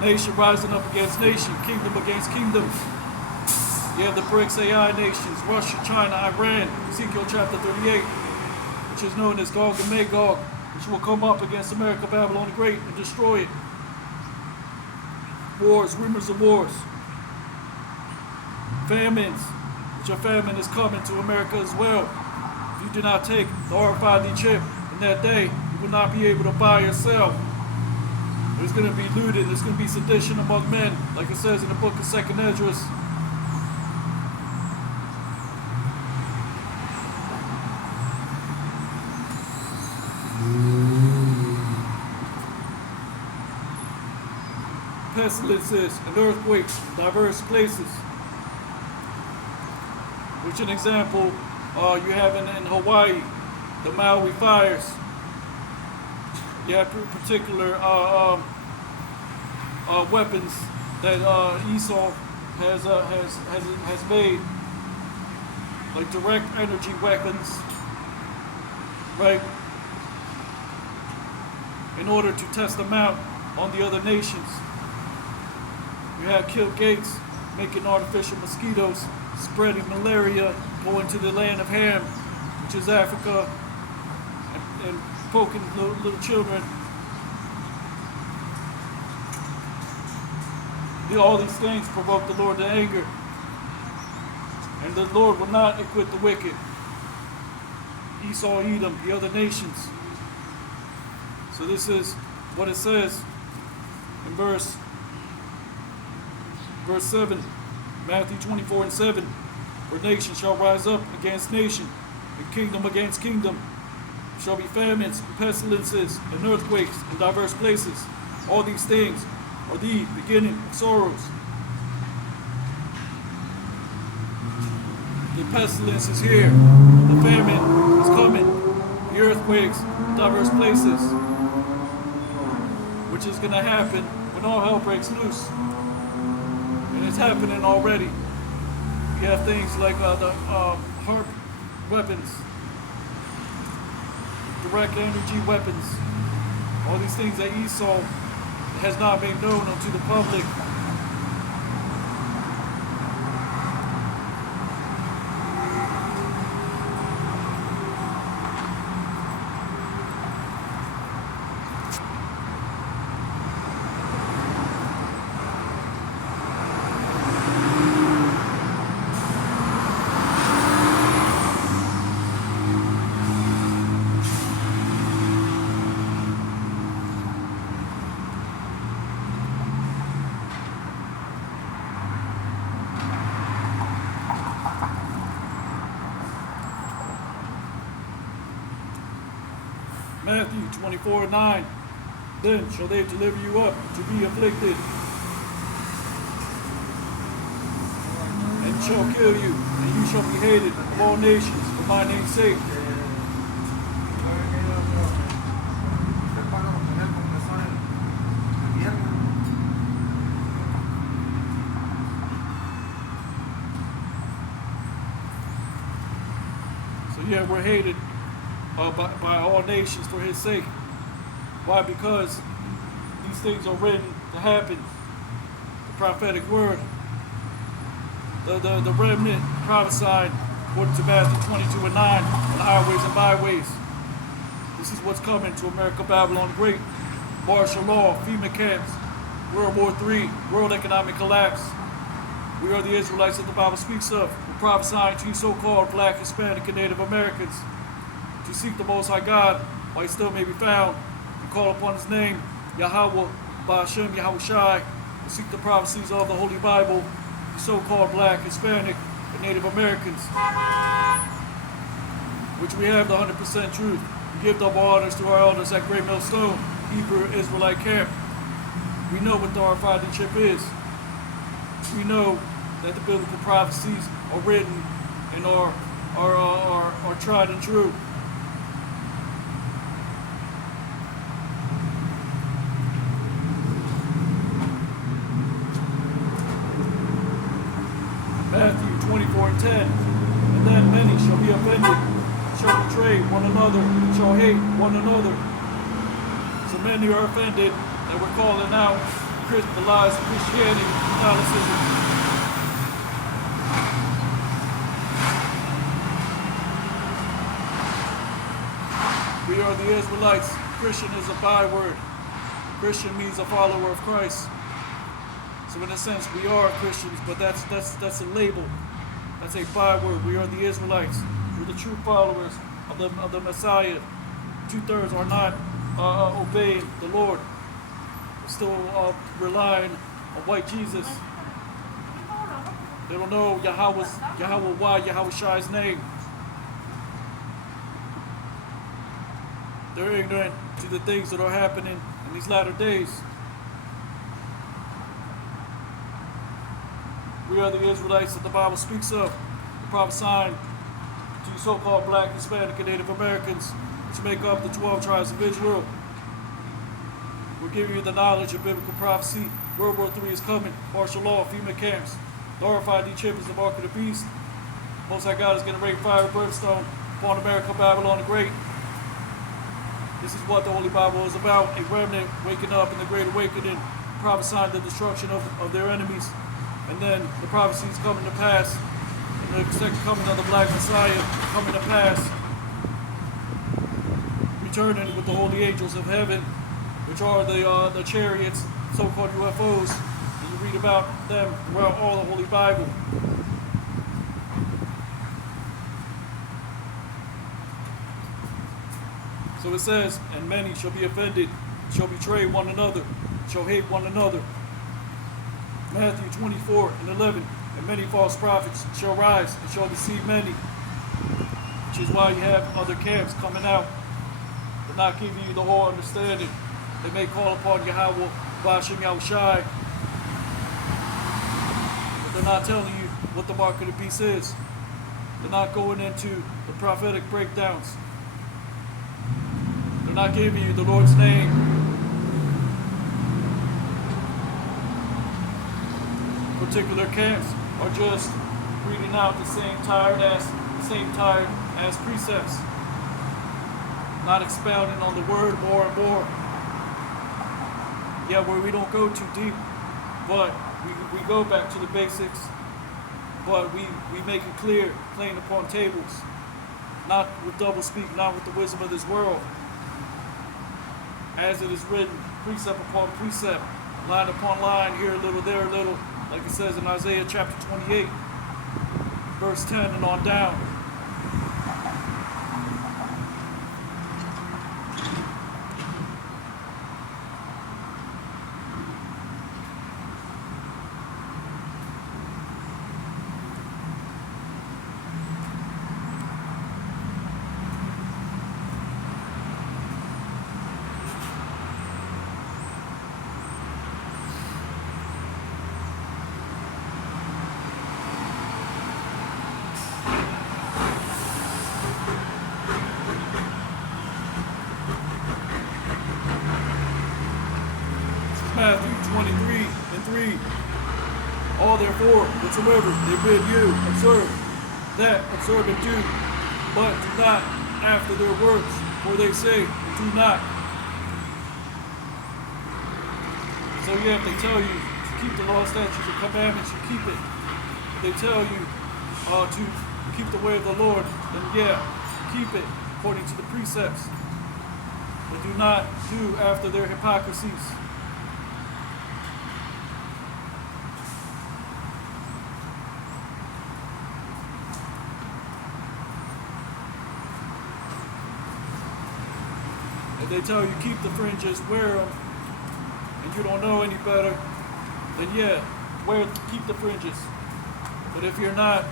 Nation rising up against nation, kingdom against kingdom. You have the BRICS AI nations, Russia, China, Iran, Ezekiel chapter 38, which is known as Gog and Magog, which will come up against America, Babylon the Great, and destroy it. Wars, rumors of wars. Famines, which a famine is coming to America as well. If you do not take the RFID chip in that day, you will not be able to buy or sell. There's going to be looting, there's going to be sedition among men, like it says in the book of 2nd Esdras. Pestilences and earthquakes in diverse places. Which an example you have in Hawaii, the Maui fires. You have particular weapons that Esau has made, like direct energy weapons, right? In order to test them out on the other nations. You have Bill Gates making artificial mosquitoes, spreading malaria, going to the land of Ham, which is Africa, and poking little children. All these things provoke the Lord to anger. And the Lord will not acquit the wicked. Esau, Edom, the other nations. So this is what it says in verse 7, Matthew 24:7. For nation shall rise up against nation, and kingdom against kingdom. Shall be famines, pestilences, and earthquakes in diverse places. All these things are the beginning of sorrows. The pestilence is here. The famine is coming. The earthquakes in diverse places. Which is going to happen when all hell breaks loose. And it's happening already. You have things like the HARP weapons, direct energy weapons, all these things that Esau has not made known unto the public. Matthew 24:9. Then shall they deliver you up to be afflicted, and shall kill you, and you shall be hated of all nations for my name's sake. So yeah, we're hated by all nations for his sake. Why? Because these things are written to happen. The prophetic word, the remnant prophesied according to Matthew 22:9 on the highways and byways. This is what's coming to America, Babylon Great. Martial law, FEMA camps, World War III, world economic collapse. We are the Israelites that the Bible speaks of. We're prophesying to you so-called Black, Hispanic, and Native Americans to seek the Most High God while he still may be found, and call upon his name, Yahweh, Ba'ashem, Yahushai, and seek the prophecies of the Holy Bible, the so-called Black, Hispanic, and Native Americans, which we have the 100% truth. We give double honors to our elders at Great Millstone, Hebrew Israelite camp. We know what the RFID chip is. We know that the biblical prophecies are written and are tried and true. Matthew 24:10. And then many shall be offended, shall betray one another, shall hate one another. So many are offended that we're calling out the lies of Christianity, Catholicism. We are the Israelites. Christian is a byword. Christian means a follower of Christ. So in a sense, we are Christians, but that's a label. That's a byword. We are the Israelites. We're the true followers of the Messiah. 2/3 are not obeying the Lord. They're still relying on white Jesus. They don't know Yahweh Shai's name. They're ignorant to the things that are happening in these latter days. We are the Israelites that the Bible speaks of, prophesying to you so-called black, Hispanic, and Native Americans, which make up the 12 tribes of Israel. We're giving you the knowledge of biblical prophecy. World War III is coming. Martial law, FEMA camps. The RFID chip is the mark of the beast. Most High God is going to rain fire and brimstone upon America, Babylon the Great. This is what the Holy Bible is about. A remnant waking up in the Great Awakening, prophesying the destruction of their enemies. And then the prophecies coming to pass. And the second coming of the Black Messiah coming to pass. Returning with the holy angels of heaven, which are the chariots, so-called UFOs. And you read about them throughout all the Holy Bible. So it says, and many shall be offended, shall betray one another, shall hate one another. Matthew 24:11, and many false prophets shall rise and shall deceive many. Which is why you have other camps coming out, but not giving you the whole understanding. They may call upon Yahweh, Bashim Yahushai, but they're not telling you what the mark of the beast is. They're not going into the prophetic breakdowns. They're not giving you the Lord's name. Particular camps are just reading out the same tired as precepts, not expounding on the word more and more. Yeah, where we don't go too deep, but we go back to the basics, but we make it clear, plain upon tables, not with double speak, not with the wisdom of this world. As it is written, precept upon precept, line upon line, here a little, there a little, like it says in Isaiah chapter 28, verse 10 and on down. Matthew 23:3. All therefore, whatsoever they bid you, observe and do, but do not after their works, for they say, do not. So yeah, if they tell you to keep the law, statutes, and commandments, you keep it. If they tell you to keep the way of the Lord, then yeah, keep it according to the precepts. But do not do after their hypocrisies. If they tell you keep the fringes, wear them, and you don't know any better, then yeah, keep the fringes. But if you're not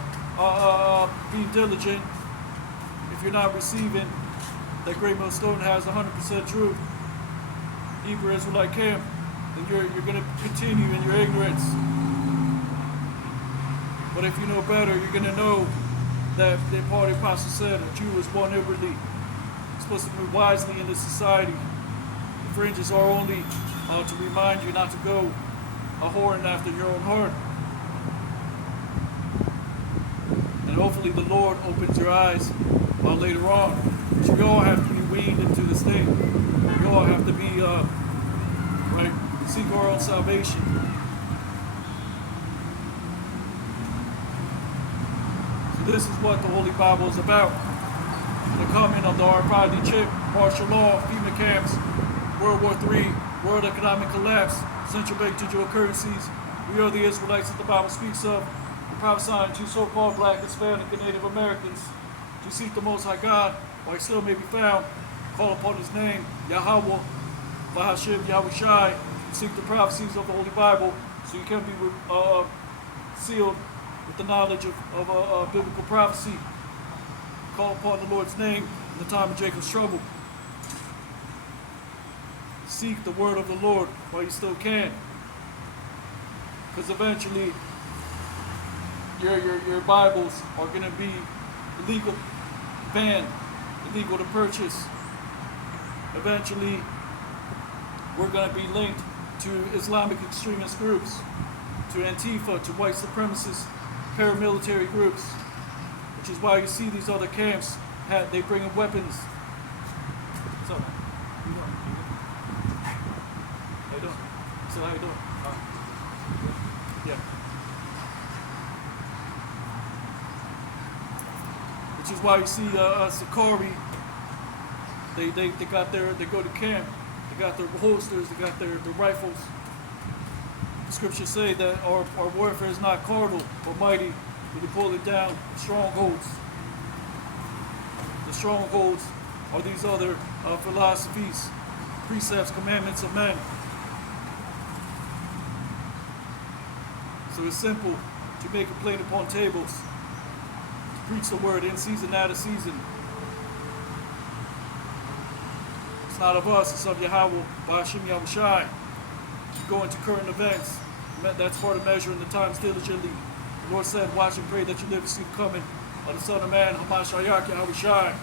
being diligent, if you're not receiving that Great Millstone has 100% truth, Hebrew Israelite camp, then you're going to continue in your ignorance. But if you know better, you're going to know that the Paul the Apostle said a Jew is born inwardly. You're supposed to move wisely in this society. The fringes are only to remind you not to go a whoring after your own heart. And hopefully the Lord opens your eyes later on. But you all have to be weaned into this thing. You all have to be seek our own salvation. So this is what the Holy Bible is about. The coming of the RFID chip, martial law, FEMA camps, World War III, world economic collapse, central bank digital currencies. We are the Israelites that the Bible speaks of. We're prophesying to so-called black, Hispanic, and Native Americans to seek the Most High God while he still may be found. Call upon his name, Yahweh, Bahashim, Yahweh Shai. Seek the prophecies of the Holy Bible so you can be sealed with the knowledge of biblical prophecy. Call upon the Lord's name in the time of Jacob's trouble. Seek the word of the Lord while you still can. Because eventually your Bibles are going to be illegal, banned, illegal to purchase. Eventually we're going to be linked to Islamic extremist groups, to Antifa, to white supremacist paramilitary groups, which is why you see these other camps, they bring in weapons. What's up, man? How you doing? How you doing? So how you doing? Yeah. Which is why you see Sakari, they go to camp, they got their holsters, they got their rifles. The scriptures say that our warfare is not carnal but mighty, but to pull it down strongholds. The strongholds are these other philosophies, precepts, commandments of men. So it's simple to make a plain upon tables, to preach the word in season, out of season. It's not of us, it's of Yahweh, Bahashim Yahweh Shai. Go into current events. That's part of measuring the times diligently. The Lord said, watch and pray that you live to see the coming of the Son of Man, Hamashiach Yahweh Shai.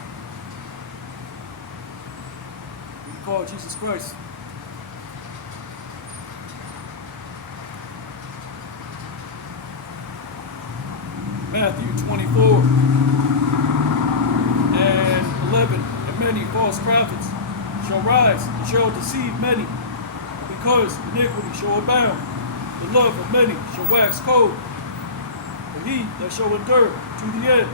We call Jesus Christ. Matthew 24 and 11, and many false prophets shall rise and shall deceive many, because iniquity shall abound, the love of many shall wax cold. But he that shall endure to the end,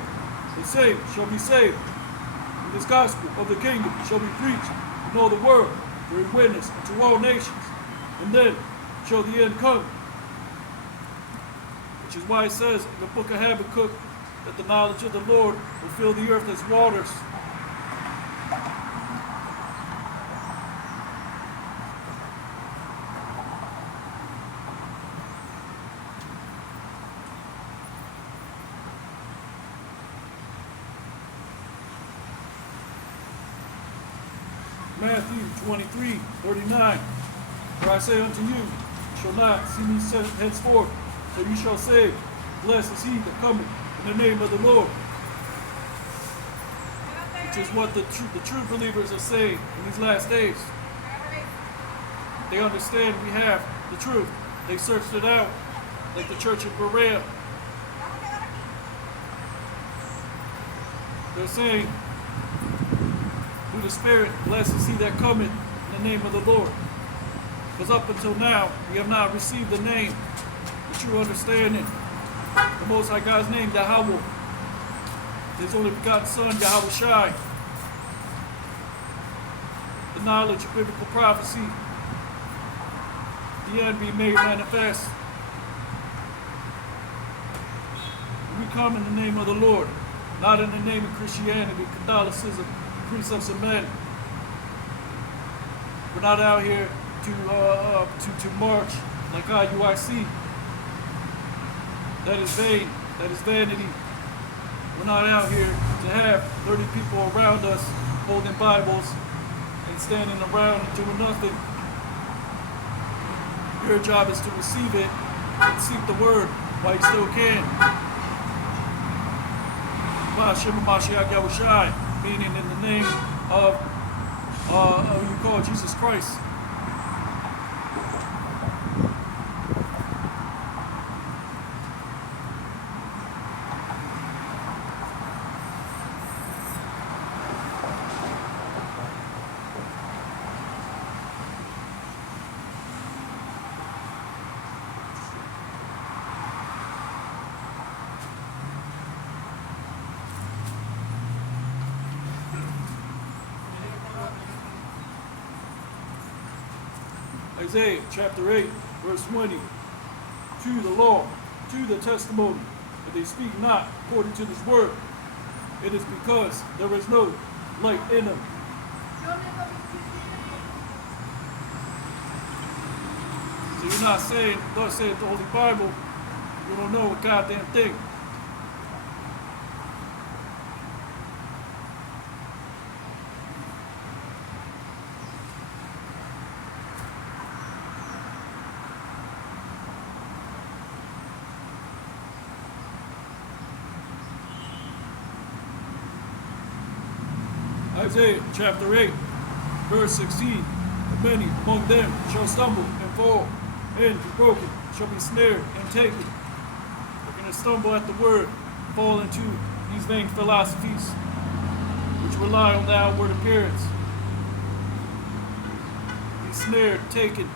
the same shall be saved. And this gospel of the kingdom shall be preached in all the world for a witness unto all nations, and then shall the end come. Which is why it says in the book of Habakkuk that the knowledge of the Lord will fill the earth as waters. Matthew 23:39. For I say unto you, you shall not see me henceforth, till you shall say, blessed is he that cometh in the name of the Lord. Which is what the true believers are saying in these last days. They understand we have the truth. They searched it out, like the church of Berea. They're saying, through the Spirit, blessed is he that cometh in the name of the Lord. Because up until now, we have not received the name, the true understanding, the Most High God's name, Yahweh, his only begotten Son, Yahweh Shai, the knowledge of biblical prophecy, the end being made manifest. We come in the name of the Lord, not in the name of Christianity, Catholicism, precepts of men. We're not out here to march like IUIC. That is vain. That is vanity. We're not out here to have 30 people around us holding Bibles and standing around and doing nothing. Your job is to receive it and seek the word while you still can. Bahashim Mashiach Yahweh Shai, meaning in the name of you call Jesus Christ. Isaiah chapter 8, verse 20. To the law, to the testimony, if they speak not according to this word, it is because there is no light in them. So you're not saying, thus saith the Holy Bible, you don't know a goddamn thing. Isaiah chapter 8, verse 16. And many among them shall stumble and fall, and be broken, shall be snared and taken. They're going to stumble at the word, fall into these vain philosophies, which rely on the outward appearance. Be snared, taken.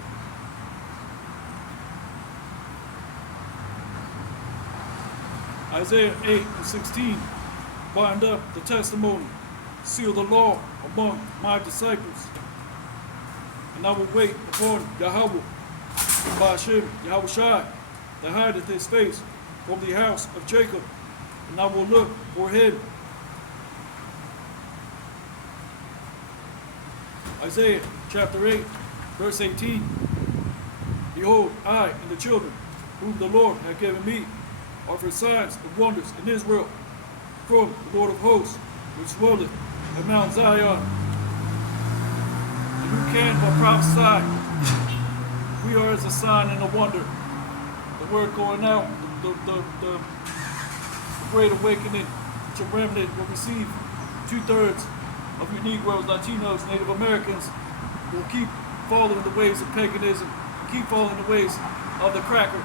Isaiah 8 and 16. Bind up the testimony, seal the law among my disciples. And I will wait upon Yahweh, Hashem, Yahweh Shai, that hideth his face from the house of Jacob, and I will look for him. Isaiah chapter 8, verse 18. Behold, I and the children whom the Lord hath given me are for signs and wonders in Israel, from the Lord of hosts, which dwelleth at Mount Zion. And who can but prophesy? We are as a sign and a wonder. The word going out, the great awakening, which a remnant will receive. 2/3 of you Negroes, Latinos, Native Americans will keep following the ways of paganism, keep following the ways of the cracker,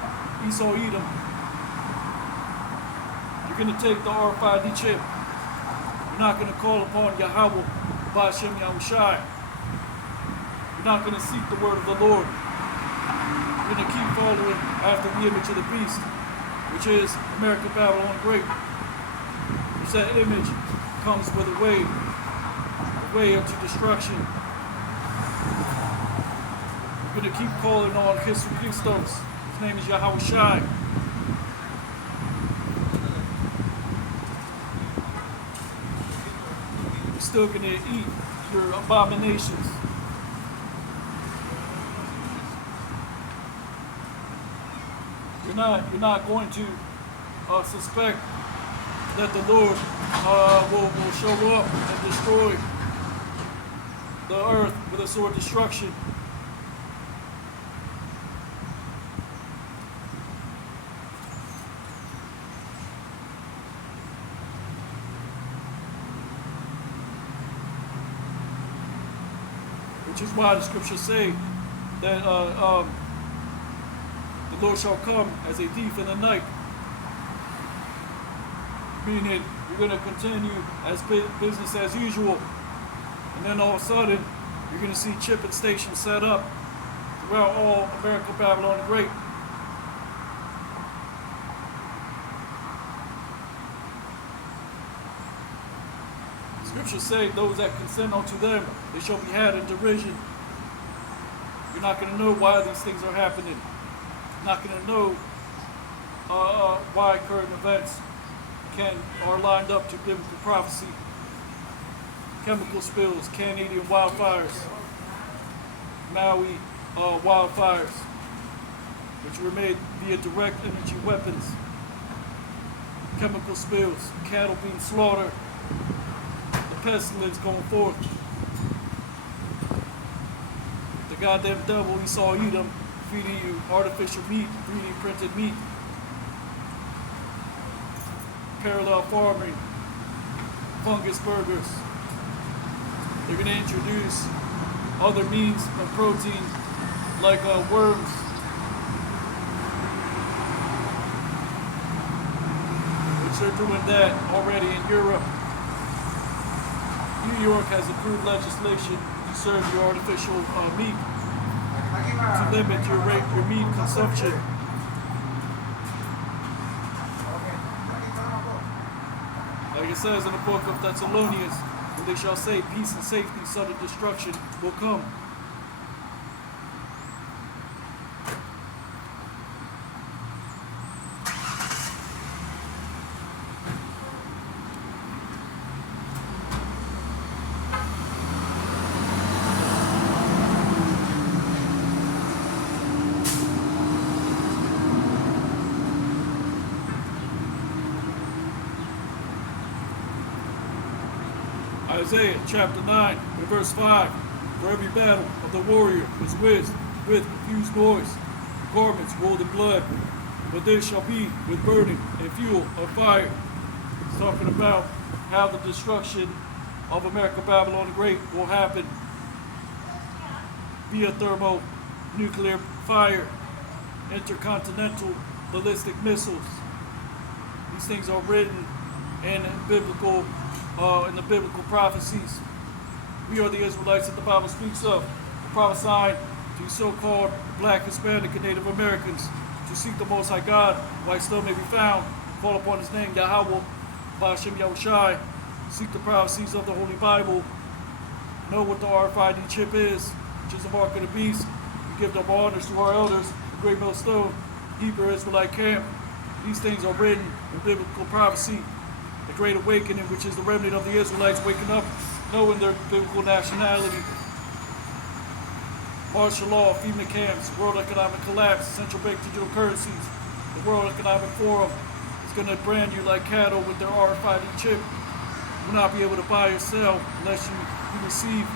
Esau Edom. You're going to take the RFID chip. You're not going to call upon Yahweh, Hashem, Yahweh Shai. You're not going to seek the word of the Lord. You're going to keep following after the image of the beast, which is America, Babylon, Great. Which that image comes with a way unto destruction. You're going to keep calling on Jesus Christos. His name is Yahweh Shai. You're still going to eat your abominations. You're not going to suspect that the Lord will show up and destroy the earth with a sword of destruction. Which is why the scriptures say that the Lord shall come as a thief in the night. Meaning you're going to continue as business as usual. And then all of a sudden, you're going to see chipping stations set up throughout all America, Babylon, Great. Scriptures say those that consent unto them, they shall be had in derision. You're not going to know why these things are happening. You're not going to know why current events are lined up to biblical prophecy. Chemical spills, Canadian wildfires, Maui wildfires, which were made via direct energy weapons. Chemical spills, cattle being slaughtered, the pestilence going forth. The goddamn devil, Esau Edom, feeding you artificial meat, 3D printed meat. Parallel farming, fungus burgers. They're going to introduce other means of protein like worms. Which they're doing that already in Europe. New York has approved legislation to serve your artificial meat to limit your meat consumption. Like it says in the book of Thessalonians, when they shall say peace and safety, sudden destruction will come. Isaiah chapter 9, and verse 5. For every battle of the warrior is whizzed with confused noise, garments rolled in blood, but they shall be with burning and fuel of fire. It's talking about how the destruction of America, Babylon the Great will happen via thermonuclear fire, intercontinental ballistic missiles. These things are written in the biblical prophecies. We are the Israelites that the Bible speaks of, prophesying to so-called Black, Hispanic, and Native Americans to seek the Most High God while he still may be found, call upon his name, Yahweh, Ba'ashem Yahushai, seek the prophecies of the Holy Bible, know what the RFID chip is, which is the mark of the beast. We give them honors to our elders, the Great Millstone, Hebrew Israelite camp. These things are written in biblical prophecy. The Great Awakening, which is the remnant of the Israelites waking up, knowing their biblical nationality. Martial law, FEMA camps, world economic collapse, central bank digital currencies. The World Economic Forum is going to brand you like cattle with their RFID chip. You will not be able to buy or sell unless you receive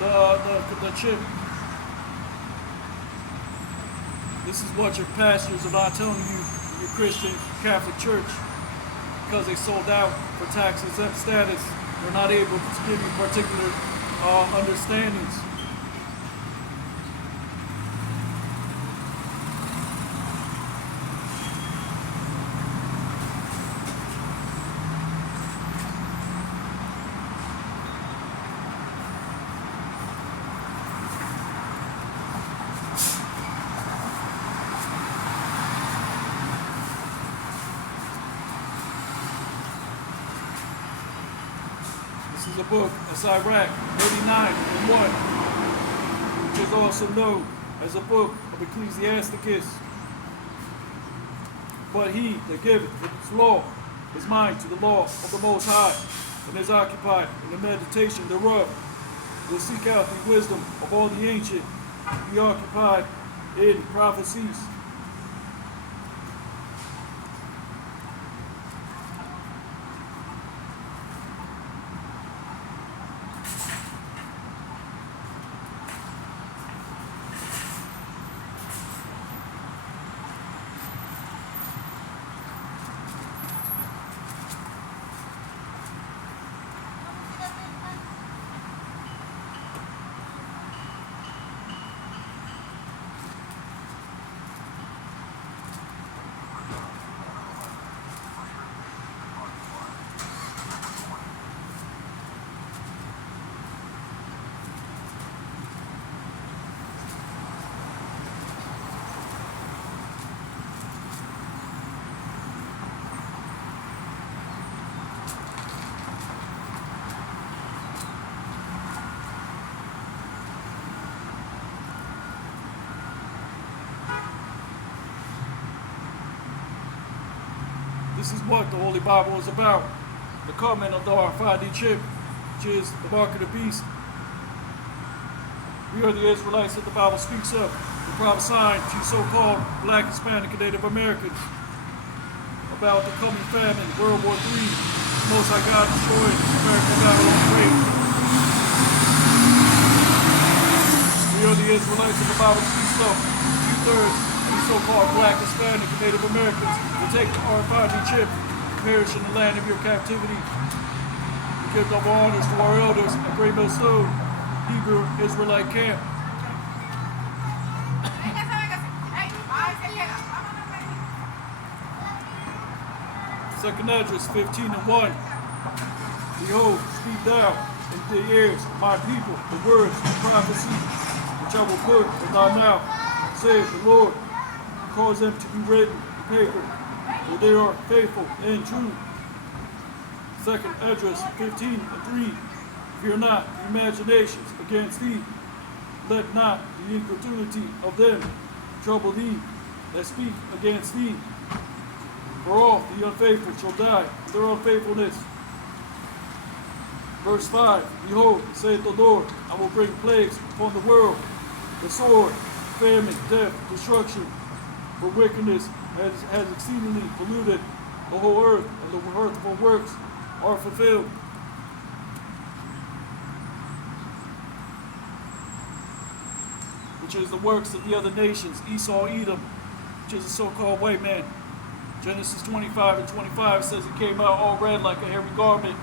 the chip. This is what your pastors are not telling you in your Christian Catholic Church, because they sold out for tax exempt status. They're not able to give you particular understandings. This is a book, that's Iraq 89:1, which is also known as a book of Ecclesiasticus. But he that giveth his law, his mind to the law of the Most High, and is occupied in the meditation thereof, will seek out the wisdom of all the ancient, be occupied in prophecies. This is what the Holy Bible is about. The coming of the RFID chip, which is the mark of the beast. We are the Israelites that the Bible speaks of. We prophesy to so-called Black, Hispanic, and Native Americans about the coming famine, World War III, the Most High God destroying America, Babylon the Great. We are the Israelites that the Bible speaks of. 2/3 so-called Black, Hispanic, and Native Americans will take the RFID chip, perish in the land of your captivity. We give double honors to our elders at Great Millstone, Hebrew Israelite camp. Second address 15:1. Behold, speak thou in the ears of my people the words of prophecy, which I will put in thy mouth, saith the Lord. Cause them to be written in paper, for they are faithful and true. Second address 15:3. Fear not the imaginations against thee. Let not the incredulity of them trouble thee that speak against thee. For all the unfaithful shall die in their unfaithfulness. Verse 5. Behold, saith the Lord, I will bring plagues upon the world, the sword, famine, death, destruction. For wickedness has exceedingly polluted the whole earth, and the hurtful works are fulfilled. which is the works of the other nations, Esau, Edom, which is a so-called white man. Genesis 25 and 25 says he came out all red like a hairy garment.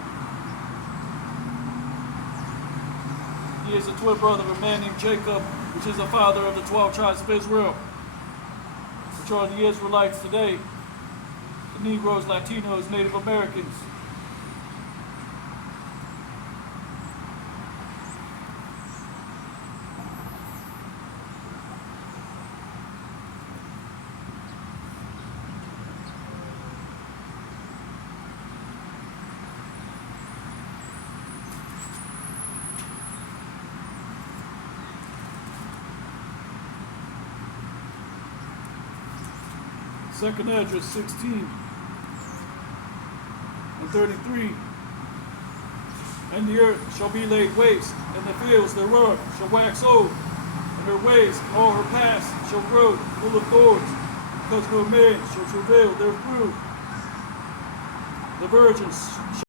He is a twin brother of a man named Jacob, which is the father of the 12 tribes of Israel, which are the Israelites today, the Negroes, Latinos, Native Americans. Second address 16 and 33. And the earth shall be laid waste, and the fields thereof shall wax old, and her ways and all her paths shall grow full of thorns, because no man shall travail therethrough. The virgins